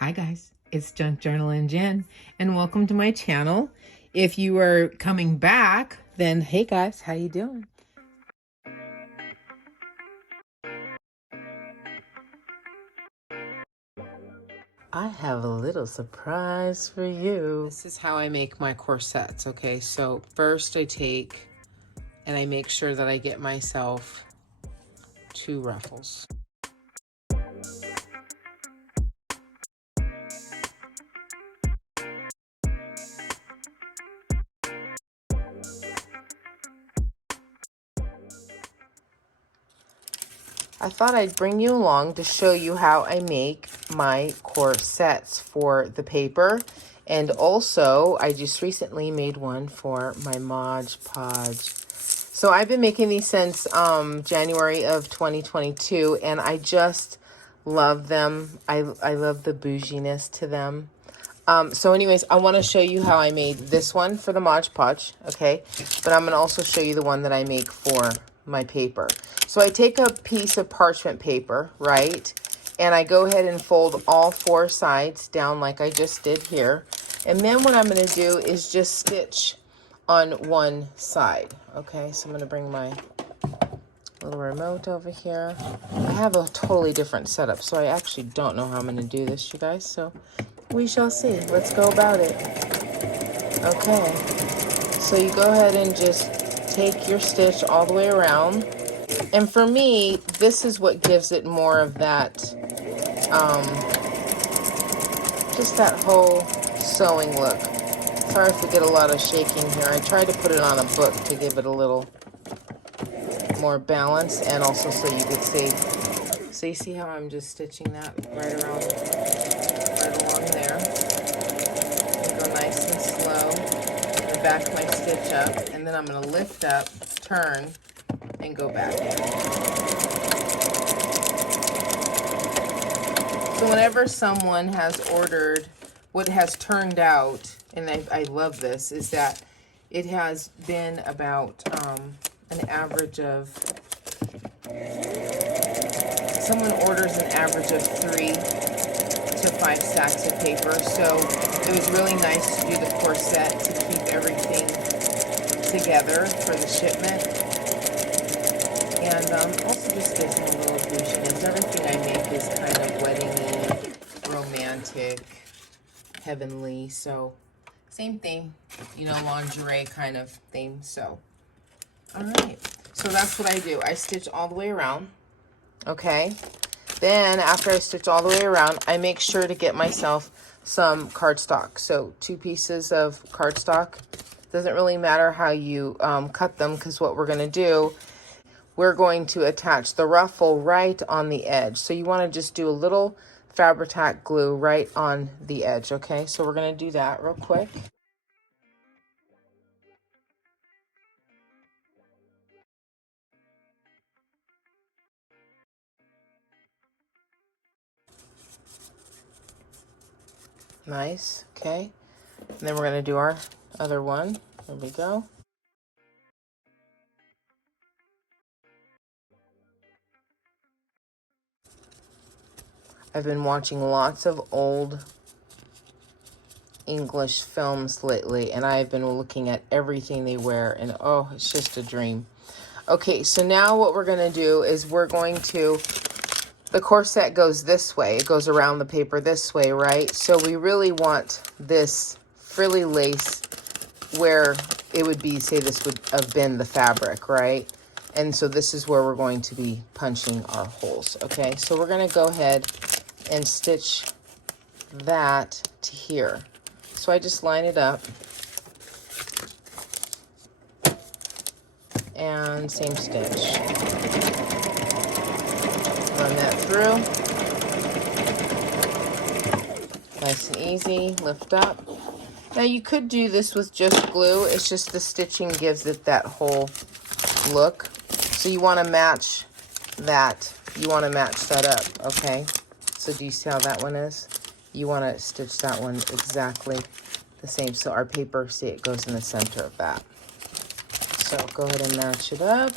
Hi guys, it's JunkJournalingJenn and welcome to my channel. If you are coming back, then hey guys, how you doing? I have a little surprise for you. This is how I make my corsets, okay? So first I take and I make sure that I get myself 2 ruffles. I thought I'd bring you along to show you how I make my corsets for the paper. And also, I just recently made one for my Mod Podge. So I've been making these since January of 2022, and I just love them. I love the bouginess to them. So anyways, I want to show you how I made this one for the Mod Podge, okay? But I'm going to also show you the one that I make for my paper. So I take a piece of parchment paper, right? And I go ahead and fold all 4 sides down like I just did here. And then what I'm going to do is just stitch on one side, okay? So I'm going to bring my little remote over here. I have a totally different setup, so I actually don't know how I'm going to do this, you guys. So we shall see. Let's go about it. Okay. So you go ahead and just take your stitch all the way around. And for me, this is what gives it more of that, just that whole sewing look. Sorry if we get a lot of shaking here. I tried to put it on a book to give it a little more balance and also so you could see. So you see how I'm just stitching that right along there. Go nice and slow. I'm going to back my stitch up, and then I'm going to lift up, turn, and go back in. So whenever someone has ordered, what has turned out, and I love this, is that it has been about an average of, someone orders an average of 3 to 5 stacks of paper. So it was really nice to do the corset to keep everything together for the shipment. And also just gives me a little bouginess. Everything I make is kind of wedding-y, romantic, heavenly. So same thing, you know, lingerie kind of thing. So, all right. So that's what I do. I stitch all the way around, okay? Then after I stitch all the way around, I make sure to get myself some cardstock. So 2 pieces of cardstock. Doesn't really matter how you cut them, because what we're going to do, we're going to attach the ruffle right on the edge. So you want to just do a little Fabri-Tac glue right on the edge, okay? So we're going to do that real quick. Nice, okay. And then we're going to do our other one. There we go. I've been watching lots of old English films lately, and I've been looking at everything they wear, and oh, it's just a dream. Okay, so now what we're going to do is we're going to, the corset goes this way. It goes around the paper this way, right? So we really want this frilly lace where it would be, say this would have been the fabric, right? And so this is where we're going to be punching our holes, okay? So we're going to go ahead and stitch that to here. So I just line it up. And same stitch. Run that through. Nice and easy. Lift up. Now you could do this with just glue. It's just the stitching gives it that whole look. So you want to match that. You want to match that up, okay? So do you see how that one is? You want to stitch that one exactly the same. So our paper, see, it goes in the center of that. So go ahead and match it up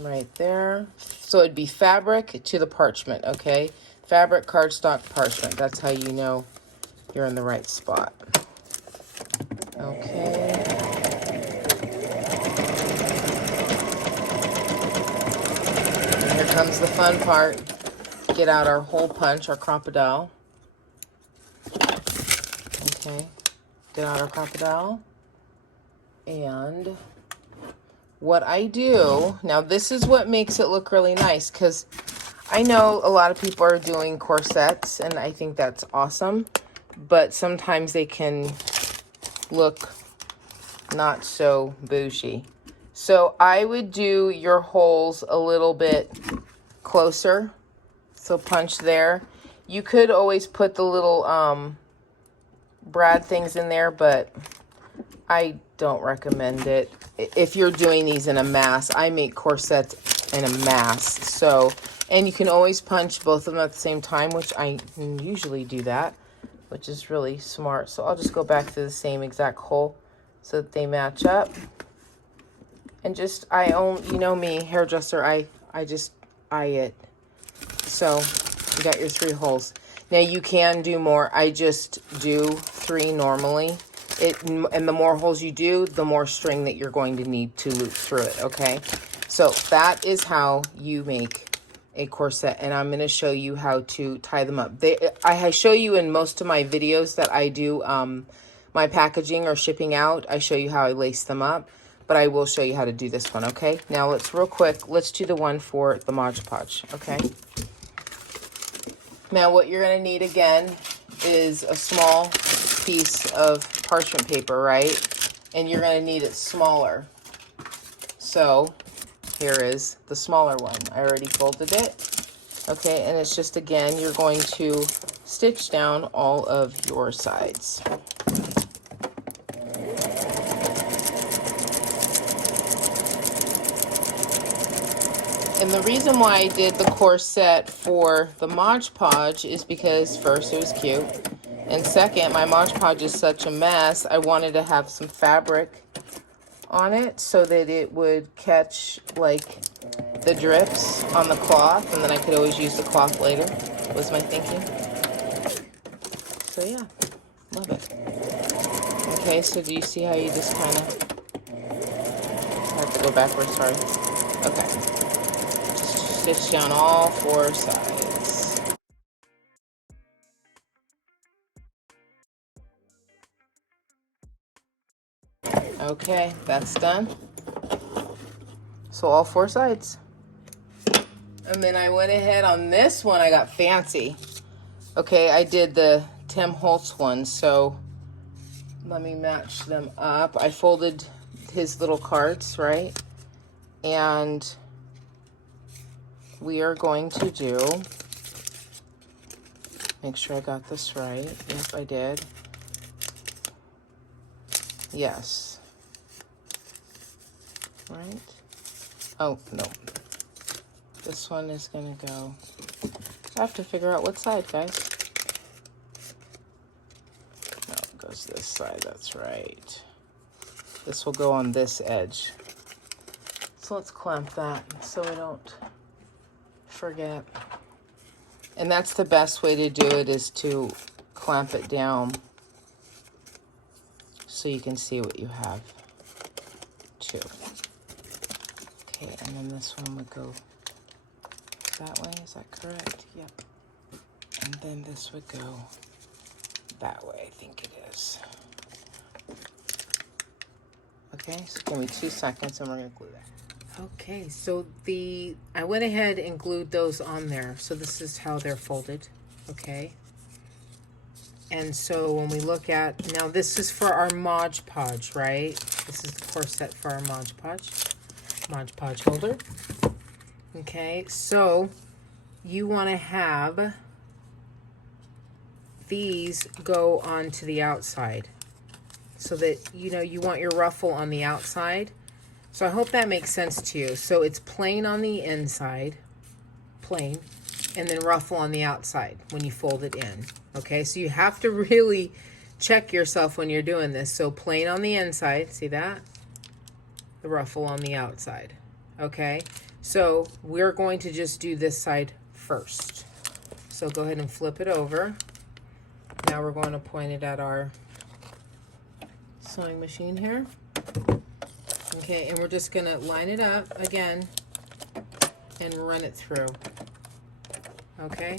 right there. So it'd be fabric to the parchment, okay? Fabric, cardstock, parchment. That's how you know you're in the right spot. Okay. And here comes the fun part. Get out our hole punch, our crocodile. Okay. Get out our crocodile. And what I do, now this is what makes it look really nice, because I know a lot of people are doing corsets, and I think that's awesome, but sometimes they can look not so bougie. So I would do your holes a little bit closer. So punch there. You could always put the little brad things in there, but I don't recommend it. If you're doing these in a mass, I make corsets in a mass. So, and you can always punch both of them at the same time, which I usually do that, which is really smart. So I'll just go back to the same exact hole so that they match up. And just, you know me, hairdresser, I just eye it. So you got your 3 holes. Now you can do more. I just do 3 normally. And the more holes you do, the more string that you're going to need to loop through it, okay? So that is how you make a corset, and I'm going to show you how to tie them up. I show you in most of my videos that I do my packaging or shipping out. I show you how I lace them up, but I will show you how to do this one, okay? Now let's do the one for the Mod Podge, okay? Now what you're going to need again is a small piece of parchment paper, right? And you're going to need it smaller. So here is the smaller one. I already folded it. Okay, and it's just, again, you're going to stitch down all of your sides. And the reason why I did the corset for the Mod Podge is because first, it was cute. And second, my Mod Podge is such a mess, I wanted to have some fabric on it so that it would catch like the drips on the cloth, and then I could always use the cloth later, was my thinking. So yeah, love it. Okay, so do you see how you just kind of, I have to go backwards, sorry. Okay, just stitch down all 4 sides. Okay, that's done. So all 4 sides. And then I went ahead on this one, I got fancy. Okay, I did the Tim Holtz one, so let me match them up. I folded his little cards, right? And we are going to do, make sure I got this right. Yep, I did. Yes. Right? Oh, no. This one is going to go, I have to figure out what side, guys. No, it goes this side, that's right. This will go on this edge. So let's clamp that so we don't forget. And that's the best way to do it, is to clamp it down so you can see what you have too. Okay, and then this one would go that way, is that correct? Yep. And then this would go that way, I think it is. Okay, so give me 2 seconds and we're gonna glue that. Okay, so I went ahead and glued those on there. So this is how they're folded, okay? And so when we look at, now this is for our Mod Podge, right? This is the corset for our Mod Podge holder. Okay, so you want to have these go onto the outside so that, you know, you want your ruffle on the outside. So I hope that makes sense to you. So it's plain on the inside, plain, and then ruffle on the outside when you fold it in. Okay, so you have to really check yourself when you're doing this. So plain on the inside, see that? The ruffle on the outside. Okay, So we're going to just do this side first. So go ahead and flip it over. Now we're going to point it at our sewing machine here. Okay, and we're just going to line it up again and run it through. Okay.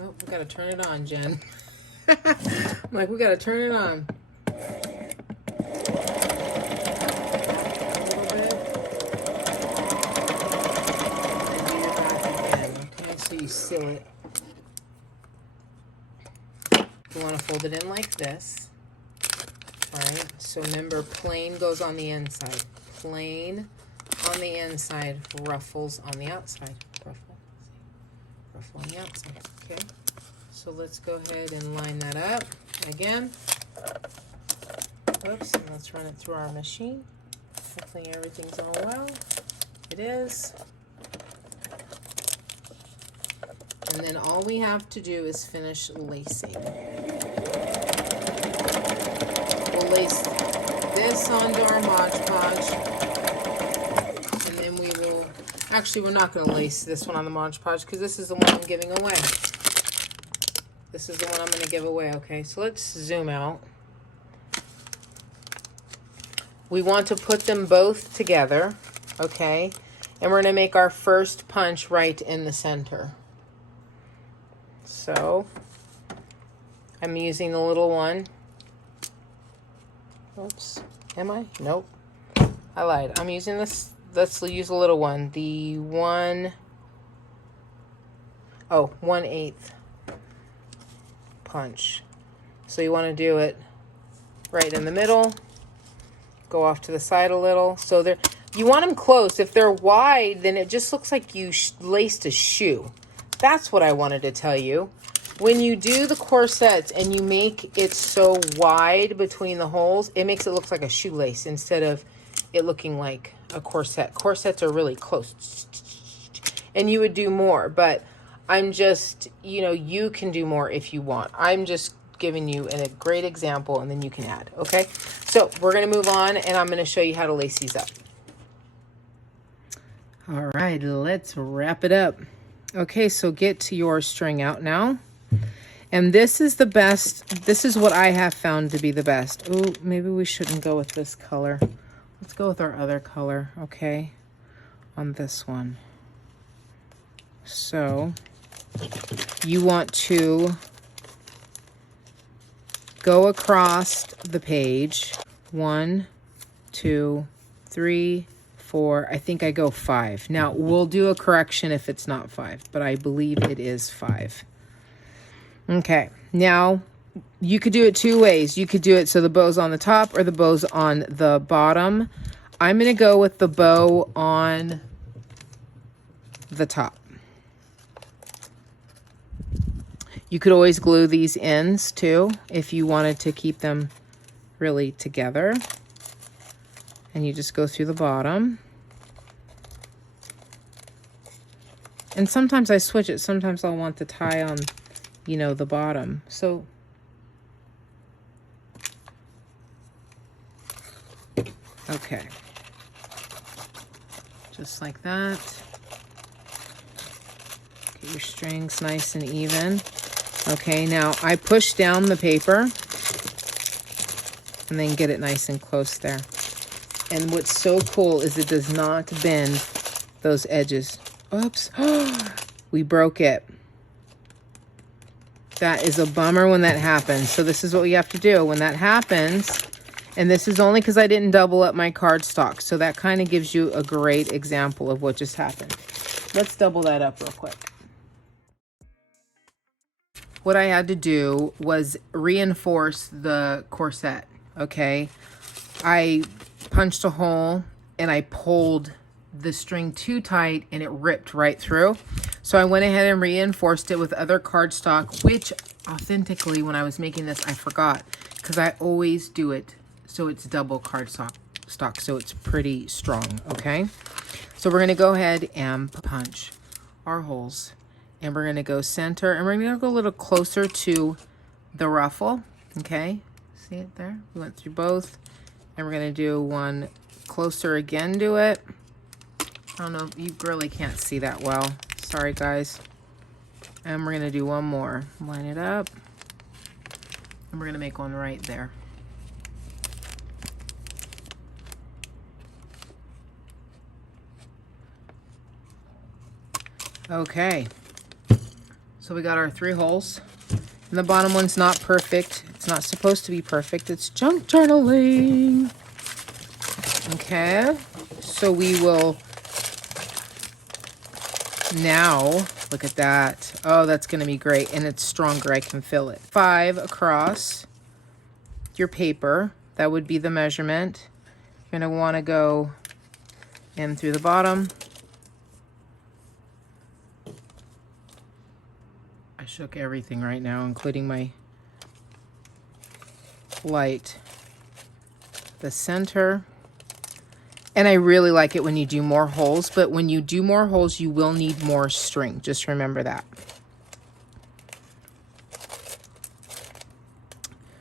Oh, we got to turn it on, Jen. I'm like, we got to turn it on. You seal it. You want to fold it in like this. Alright, so remember, plain goes on the inside. Plain on the inside, ruffles on the outside. Ruffle on the outside. Okay, so let's go ahead and line that up again. Oops, and let's run it through our machine. Hopefully everything's all well. It is. And then all we have to do is finish lacing. We'll lace this onto our Mod Podge. And then we will, actually we're not going to lace this one on the Mod Podge because this is the one I'm giving away. This is the one I'm going to give away, okay? So let's zoom out. We want to put them both together, okay? And we're going to make our first punch right in the center. So I'm using the little one. Oops, am I? Nope, I lied. I'm using this, let's use a little one. The 1/8 punch. So you want to do it right in the middle, go off to the side a little. So they're, you want them close. If they're wide, then it just looks like you laced a shoe. That's what I wanted to tell you. When you do the corsets and you make it so wide between the holes, it makes it look like a shoelace instead of it looking like a corset. Corsets are really close. And you would do more, but I'm just, you know, you can do more if you want. I'm just giving you a great example and then you can add, okay? So we're gonna move on and I'm gonna show you how to lace these up. All right, let's wrap it up. Okay, so get to your string out now. And this is the best, this is what I have found to be the best. Oh, maybe we shouldn't go with this color. Let's go with our other color, okay, on this one. So you want to go across the page. 1, 2, 3, 4, I think I go 5. Now, we'll do a correction if it's not 5, but I believe it is 5. Okay, now you could do it two ways. You could do it so the bow's on the top or the bow's on the bottom. I'm going to go with the bow on the top. You could always glue these ends too if you wanted to keep them really together. And you just go through the bottom. And sometimes I switch it. Sometimes I'll want the tie on, you know, the bottom. So okay. Just like that. Get your strings nice and even. Okay, now I push down the paper and then get it nice and close there. And what's so cool is it does not bend those edges. Oops, we broke it. That is a bummer when that happens. So this is what we have to do when that happens. And this is only because I didn't double up my cardstock. So that kind of gives you a great example of what just happened. Let's double that up real quick. What I had to do was reinforce the corset, okay? I punched a hole and I pulled the string too tight and it ripped right through. So I went ahead and reinforced it with other cardstock, which authentically when I was making this, I forgot because I always do it so it's double cardstock, so it's pretty strong, okay? So we're gonna go ahead and punch our holes and we're gonna go center and we're gonna go a little closer to the ruffle, okay? See it there? We went through both and we're gonna do one closer again to it. I don't know, you really can't see that well. Sorry, guys. And we're gonna do one more. Line it up. And we're gonna make one right there. Okay. So we got our 3 holes. And the bottom one's not perfect. It's not supposed to be perfect. It's junk journaling. Okay. So we will now, look at that. Oh, that's going to be great. And it's stronger. I can feel it. 5 across your paper. That would be the measurement. You're going to want to go in through the bottom. I shook everything right now, including my light. The center. And I really like it when you do more holes, but when you do more holes, you will need more string. Just remember that.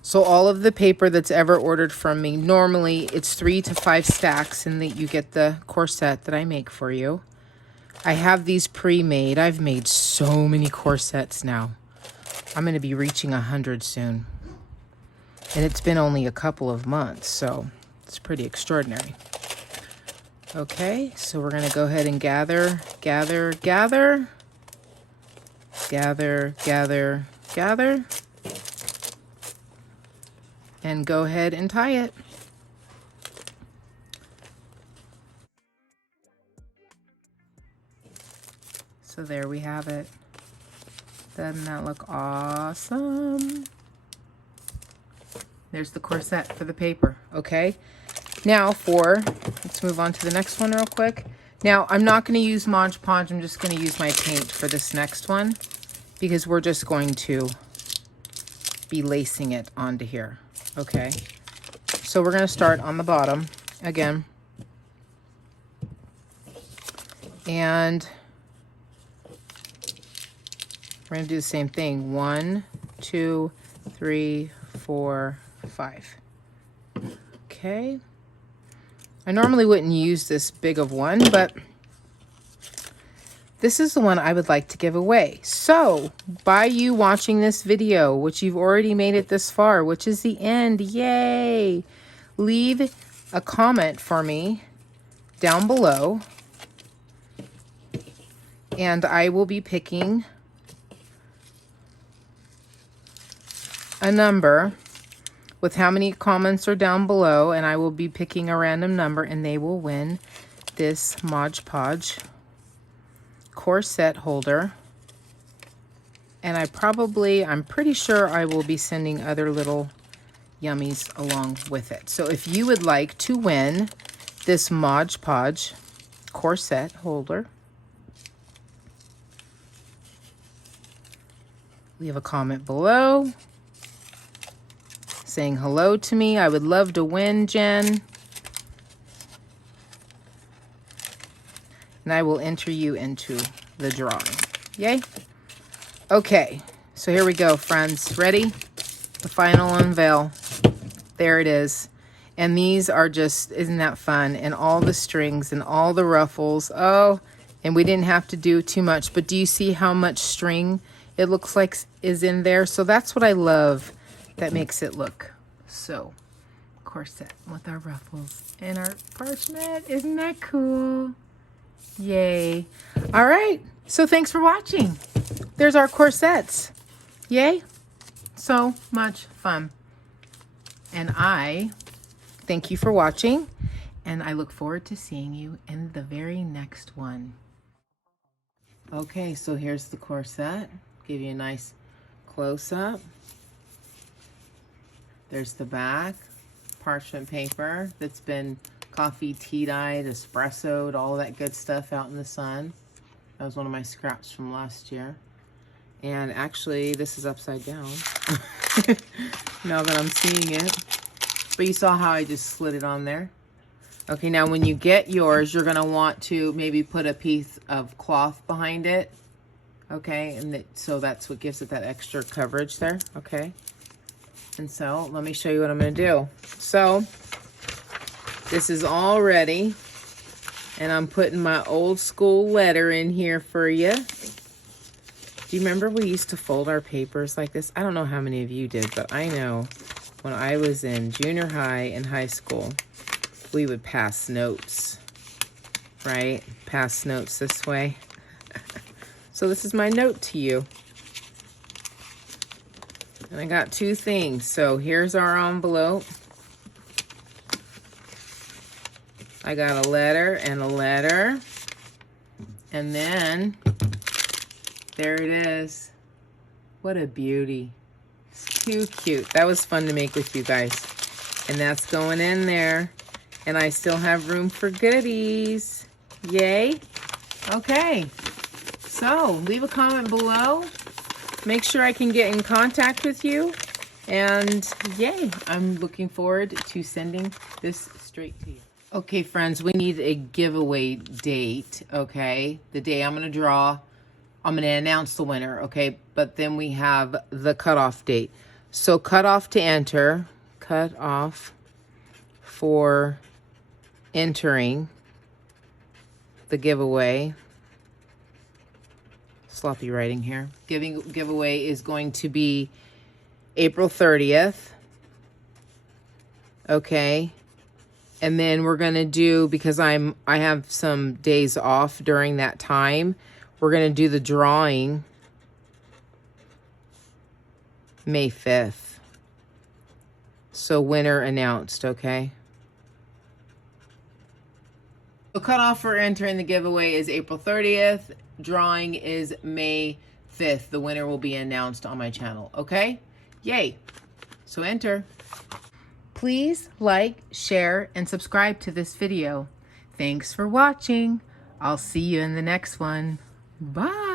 So all of the paper that's ever ordered from me, normally it's 3 to 5 stacks, and that you get the corset that I make for you. I have these pre-made. I've made so many corsets now. I'm going to be reaching 100 soon. And it's been only a couple of months, so it's pretty extraordinary. Okay, so we're going to go ahead and gather, gather, gather, gather, gather, gather, and go ahead and tie it. So there we have it. Doesn't that look awesome? There's the corset for the paper, okay? Now let's move on to the next one real quick. Now, I'm not going to use Mod Podge. I'm just going to use my paint for this next one because we're just going to be lacing it onto here, okay? So we're going to start on the bottom again. And we're going to do the same thing. 1, 2, 3, 4, 5. Okay. I normally wouldn't use this big of one, but this is the one I would like to give away. So, by you watching this video, which you've already made it this far, which is the end, yay! Leave a comment for me down below, and I will be picking a number with how many comments are down below, and I will be picking a random number, and they will win this Mod Podge corset holder. And I'm pretty sure I will be sending other little yummies along with it. So if you would like to win this Mod Podge corset holder, leave a comment below saying hello to me. I would love to win, Jen. And I will enter you into the drawing. Yay. Okay, so here we go, friends. Ready? The final unveil. There it is. And these are just, isn't that fun? And all the strings and all the ruffles. Oh, and we didn't have to do too much, but do you see how much string it looks like is in there? So that's what I love. That makes it look so corset with our ruffles and our parchment. Isn't that cool? Yay. All right. So thanks for watching. There's our corsets. Yay. So much fun. And I thank you for watching, and I look forward to seeing you in the very next one. Okay, so here's the corset. Give you a nice close-up. There's the back, parchment paper that's been coffee tea dyed, espressoed, all that good stuff out in the sun. That was one of my scraps from last year. And actually, this is upside down now that I'm seeing it. But you saw how I just slid it on there. Okay, now when you get yours, you're gonna want to maybe put a piece of cloth behind it. Okay, and so that's what gives it that extra coverage there, okay? And so let me show you what I'm going to do. So this is all ready. And I'm putting my old school letter in here for you. Do you remember we used to fold our papers like this? I don't know how many of you did, but I know when I was in junior high and high school, we would pass notes, right? Pass notes this way. So this is my note to you. And I got two things. So here's our envelope. I got a letter and a letter. And then there it is. What a beauty. It's too cute. That was fun to make with you guys. And that's going in there. And I still have room for goodies. Yay. Okay. So leave a comment below. Make sure I can get in contact with you. And yay, I'm looking forward to sending this straight to you. Okay, friends, we need a giveaway date, okay? The day I'm going to draw, I'm going to announce the winner, okay? But then we have the cutoff date. So cutoff to enter, cutoff for entering the giveaway. Sloppy writing here. Giveaway is going to be April 30th. Okay. And then we're going to do, because I have some days off during that time, we're going to do the drawing May 5th. So winner announced, okay? The cutoff for entering the giveaway is April 30th. Drawing is May 5th. The winner will be announced on my channel, okay? Yay. So enter. Please like, share, and subscribe to this video. Thanks for watching. I'll see you in the next one. Bye.